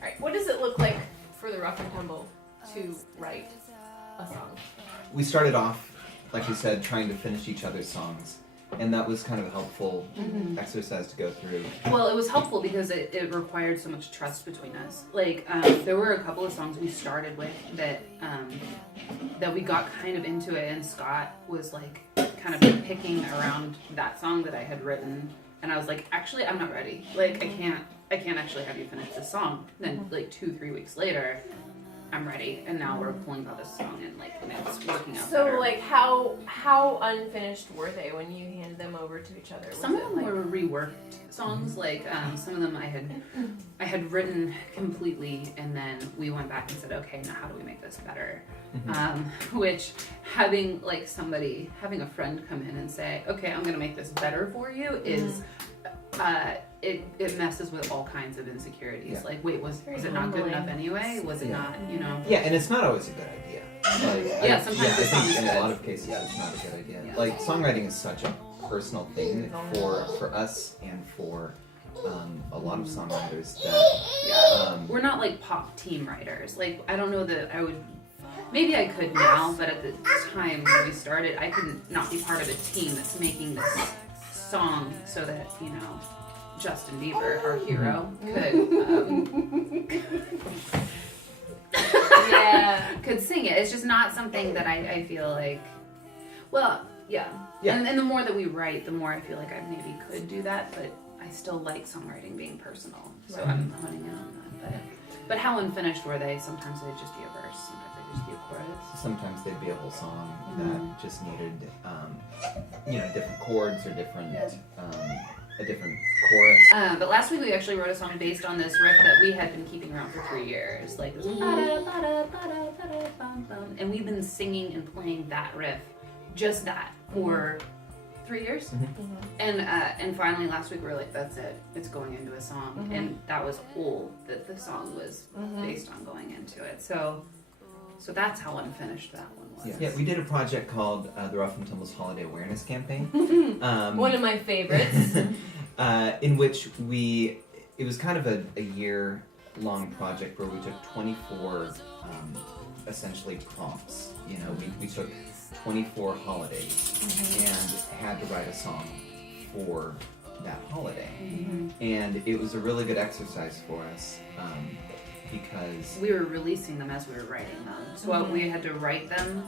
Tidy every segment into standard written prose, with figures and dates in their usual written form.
Alright, what does it look like for the Rough Tumble to write a song? We started off, like you said, trying to finish each other's songs. And that was kind of a helpful exercise to go through. Well, it was helpful because it required so much trust between us. Like, there were a couple of songs we started with that we got kind of into it, and Scott was like kind of picking around that song that I had written, and I was like, actually, I'm not ready. Like, I can't actually have you finish this song. And then, like 2-3 weeks later, I'm ready, and now we're pulling out this song, and like, and it's working out So, better. like, how unfinished were they when you handed them over to each other? Some of them were reworked songs. Like some of them I had written completely, and then we went back and said, okay, now how do we make this better? Which having a friend come in and say, okay, I'm gonna make this better for you is. It messes with all kinds of insecurities. Yeah. Like, wait, was it not good enough anyway? Was it not, you know? Yeah, and it's not always a good idea. Like, sometimes I think in a lot of cases it's not a good idea. Yeah. Like, songwriting is such a personal thing for us and for a lot of songwriters that we're not like pop team writers. Like, I don't know that I would. Maybe I could now, but at the time when we started, I could not be part of a team that's making this song so that, you know, Justin Bieber, our hero, could sing it. It's just not something that I feel like. Well, yeah. And the more that we write, the more I feel like I maybe could do that, but I still like songwriting being personal, so I'm honing in on that. But how unfinished were they? Sometimes they'd just be a verse, sometimes they'd just be a chorus. Sometimes they'd be a whole song that just needed, different chords or different, a different chorus. But last week we actually wrote a song based on this riff that we had been keeping around for 3 years. Like this, and we've been singing and playing that riff, just that, for 3 years. And finally last week we were like, that's it, it's going into a song. And that was all that the song was based on going into it. So that's how unfinished that one was. Yeah, we did a project called the Rough and Tumble's Holiday Awareness Campaign. One of my favorites. In which it was kind of a year-long project where we took 24 essentially prompts. You know, we took 24 holidays and had to write a song for that holiday. And it was a really good exercise for us. Because we were releasing them as we were writing them. So we had to write them,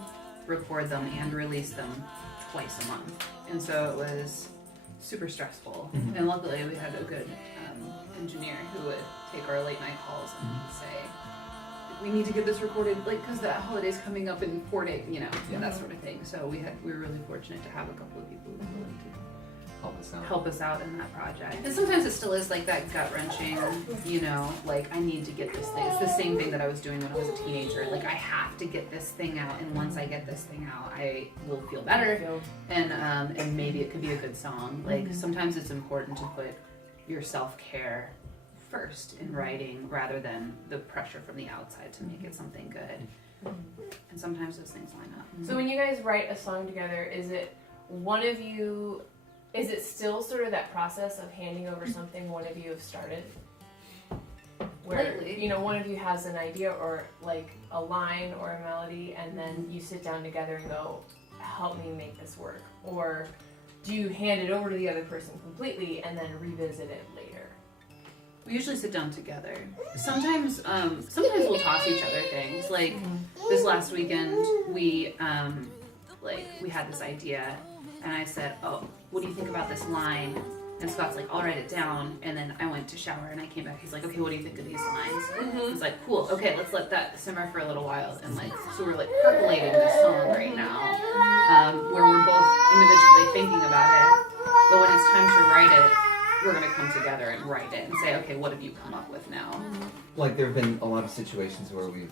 record them, and release them twice a month. And so it was super stressful. And luckily we had a good engineer who would take our late night calls and say, we need to get this recorded, like, because the holiday's coming up in 4 days, you know, that sort of thing. So we were really fortunate to have a couple of people who were willing to help us out in that project. And sometimes it still is like that gut-wrenching, you know, like, I need to get this thing. It's the same thing that I was doing when I was a teenager. Like, I have to get this thing out, and once I get this thing out, I will feel better, and maybe it could be a good song. Like, sometimes it's important to put your self-care first in writing rather than the pressure from the outside to make it something good. And sometimes those things line up. So when you guys write a song together, is it still sort of that process of handing over something one of you have started? Where, you know, one of you has an idea or like a line or a melody, and then you sit down together and go, help me make this work? Or do you hand it over to the other person completely and then revisit it later? We usually sit down together. Sometimes we'll toss each other things. Like this last weekend, we had this idea, and I said, "Oh, what do you think about this line?" And Scott's like, "I'll write it down." And then I went to shower, and I came back. He's like, "Okay, what do you think of these lines?" He's like, "Cool. Okay, let's let that simmer for a little while." And like, so we're like percolating this song right now, where we're both individually thinking about it, but when it's time to write it, we're going to come together and write it and say, okay, what have you come up with now? Like, there have been a lot of situations where we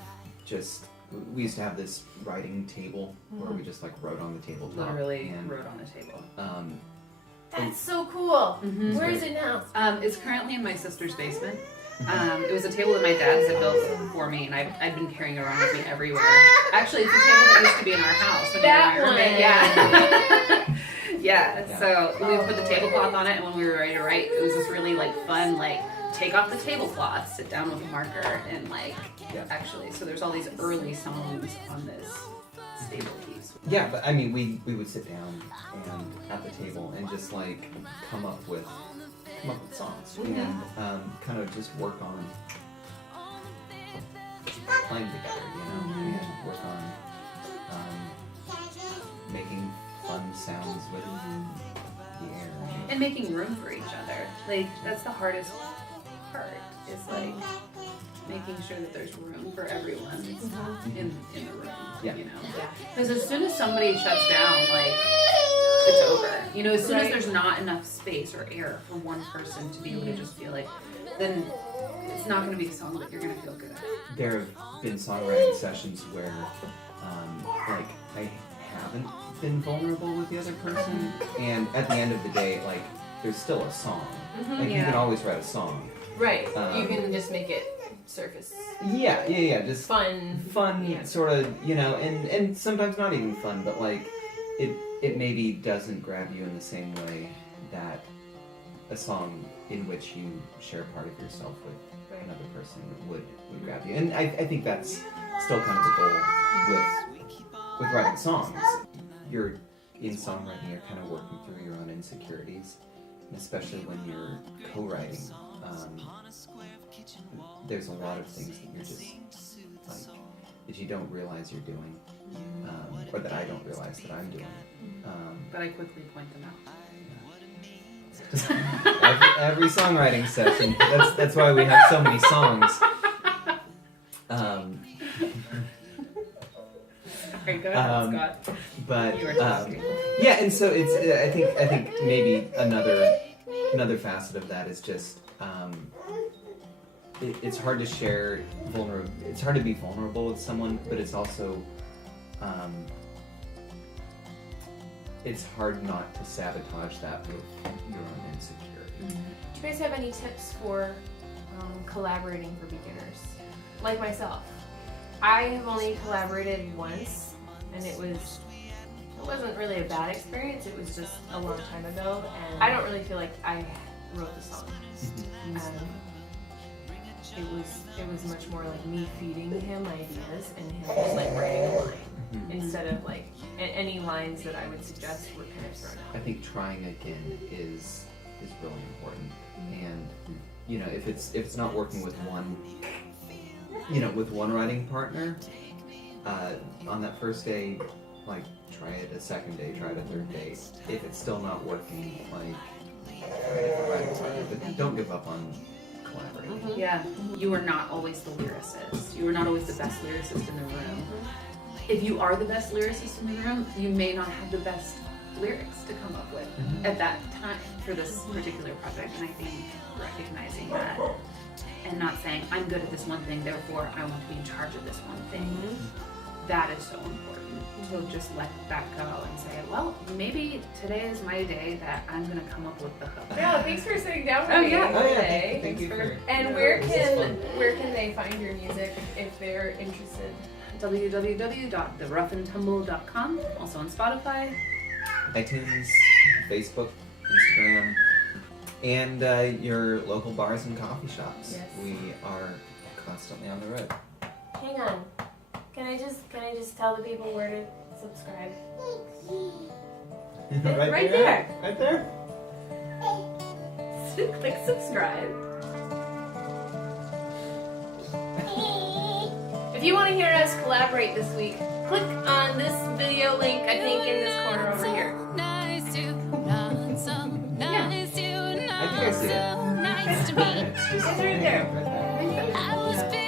used to have this writing table where we just like wrote on the tabletop. Literally wrote on the table. That's so cool. Where is it now? It's currently in my sister's basement. It was a table that my dad had built for me, and I've been carrying it around with me everywhere. Actually, it's a table that used to be in our house when we were roommate. Yeah. Yeah, Yeah. so we put the tablecloth on it, and when we were ready to write, it was this really like fun, like take off the tablecloth, sit down with a marker, and like actually. So there's all these early songs on this stable piece. Yeah, but I mean, we would sit down and at the table and just like come up with songs and kind of just work on playing together, you know, and work on making fun sounds with the air. And making room for each other. Like, that's the hardest part, is like making sure that there's room for everyone in the room, you know? Because as soon as somebody shuts down, like, it's over. You know, as soon as there's not enough space or air for one person to be able to just feel like, then it's not going to be the song that you're going to feel good at. There have been songwriting sessions where, like, I haven't been vulnerable with the other person, and at the end of the day, like, there's still a song. Like, you can always write a song. Right. You can just make it surface. Yeah, just fun, sort of, you know, and sometimes not even fun, but like, it maybe doesn't grab you in the same way that a song in which you share part of yourself with another person would grab you. And I think that's still kind of the goal with writing songs. You're in songwriting, you're kind of working through your own insecurities, and especially when you're co-writing. There's a lot of things that you're just like, that you don't realize you're doing, or that I don't realize that I'm doing. But I quickly point them out. Every songwriting session. That's why we have so many songs. Very good, Scott. But You were talking. yeah, and so it's. I think maybe another facet of that is just. It's hard to share It's hard to be vulnerable with someone, but it's also. It's hard not to sabotage that with your own insecurity. Do you guys have any tips for collaborating for beginners? Like myself, I have only collaborated once, and it wasn't really a bad experience. It was just a long time ago, and I don't really feel like I wrote the song. It was much more like me feeding him ideas and him just like writing a line instead of like any lines that I would suggest were kind of thrown out. I think trying again is really important, and you know, if it's not working with one writing partner on that first day, like try it a second day, try it a third day. If it's still not working, like try a different writing partner, but don't give up on collaborating. Yeah, you are not always the lyricist. You are not always the best lyricist in the room. If you are the best lyricist in the room, you may not have the best lyrics to come up with at that time for this particular project. And I think recognizing that and not saying, I'm good at this one thing, therefore I want to be in charge of this one thing. That is so important. To just let that go and say, well, maybe today is my day that I'm going to come up with the hook. Yeah, thanks for sitting down with me today. Thank you for, and where can they find your music if they're interested? www.theroughandtumble.com, also on Spotify, iTunes, Facebook, Instagram, and your local bars and coffee shops. Yes. We are constantly on the road. Hang on. Can I just tell the people where to subscribe? Right there. Right there. Click subscribe. If you want to hear us collaborate this week, click on this video link, I think, in this corner over here. I think I see it. It's right there. Right there.